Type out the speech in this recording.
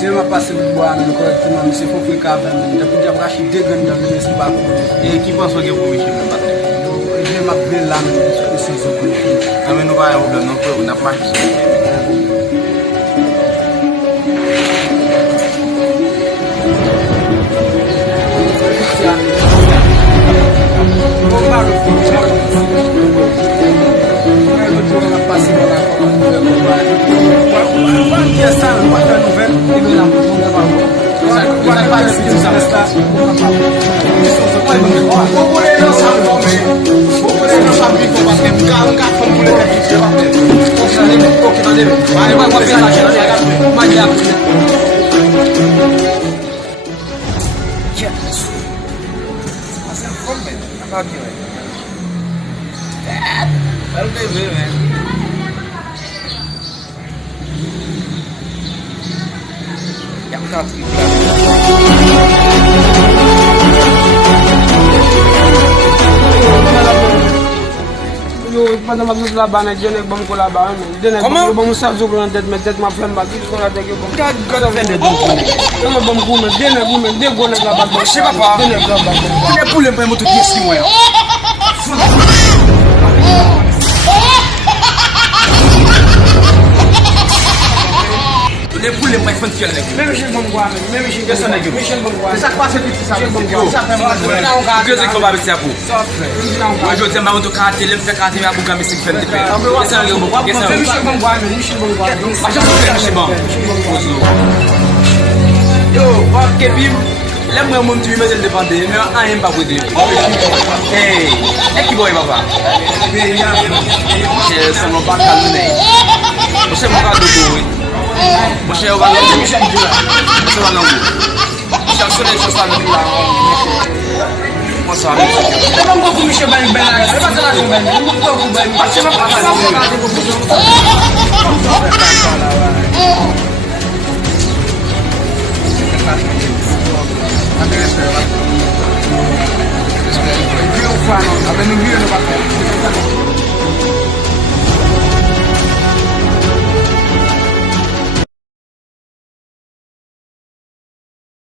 Sema pasi bwana niko tuna msifufu ikava nitakuja brashi dega ndio mimi sababu qui pense que vous monsieur le matin je m'appelle là c'est ça mais nous va au non on n'a pas pada maglaban na dyan, nagbang ko laban. Comment? Ibang sa sobrang dead, may dead maflan ba? Dito ko na dyan yung bang. God offended. Ano bang gumen? Di ko naglaban. Siya pa? Di naglaban. Pinapulim pa yung motopies mo yan. Les poules pas fonctionnent. Même chez Bangouane, même chez Bangouane. C'est ça quoi c'est petit ça. Que c'est comme avec ça pour. Moi je dis ma to carte le fait carte à Bouga mais c'est fait de paix. C'est ça le bon. C'est ça. Chez Bangouane, chez Bangouane. Ah je suis chez bon. Yo, OK bim. Là moi mon tu me le demander mais un aime pas vous dire. Hey, est qui boy papa. C'est ça non pas calmer. Você mon gars de Você vai lá, você vai lá. Você vai lá, você vai lá. Você vai lá. Eu não vou comer bem, eu vou falar bem. Eu não vou comer bem. Você vai passar lá.